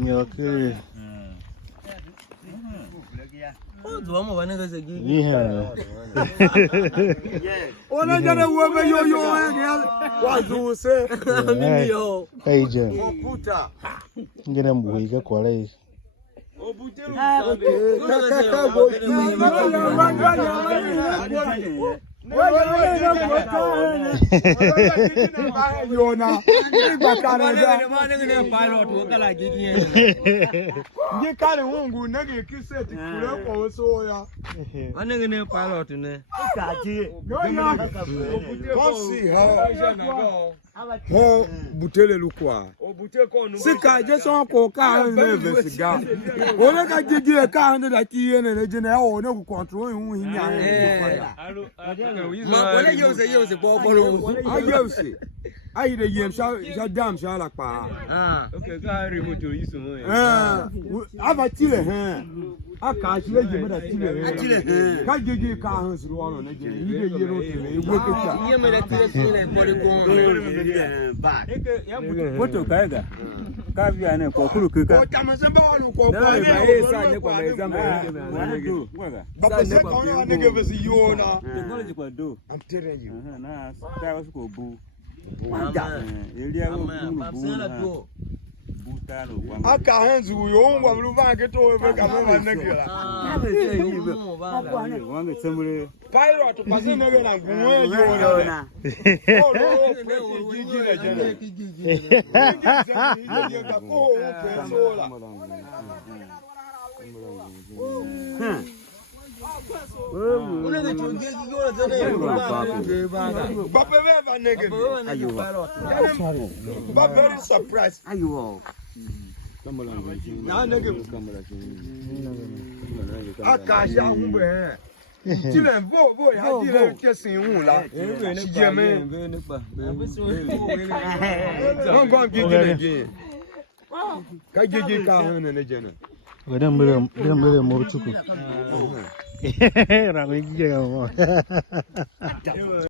Nhiều cái đi hè ô nó cho nó uống cái yo yo ấy kìa quả dù xe hay chưa cái này mùi cái quả này butele lukwa sika je so ko ka le siga o le ka jeje ka ndo da ki ene le je na o ne ku control hu hinya ma ko le yo se bo lo ayo se ayi de yem sha dam sha la pa okay ka remote yi so mo ava tile aka tile je me da tile ka jeje ka han suru ono ne je yi de yero tile e wo ke ta ye me da tile tile ko le ko ba Foto kaiga. Kavya ne kwa kulu kika. o tamasamba ono ko Na e sa ne kwa example ne do. Ba se ko yo ne ge vesi yo na. Technology kwa do. I'm telling you. Na ka wasu ko bu. Wanda. Elia wo bu. Buta no kwa. Aka hanzu yo ngwa bulu ba ke to be ka ba ne ge la. Wanga tsamure. Pilot pase ne ge na gunwe yo na. O lo ko ji na je na. Ji ga ko o pe so la. Una de chunge yo la tene Ba pe me ba ne ge. ayo Ba very surprised. ayo Na ne ge. Aka sha hu be. Ti le vo ya ti le ke sin hu la. Si je me. Don't go give it again. Ka jeje ka hu ne je na. cái này mới mua chút rồi. Rằng cái gì mà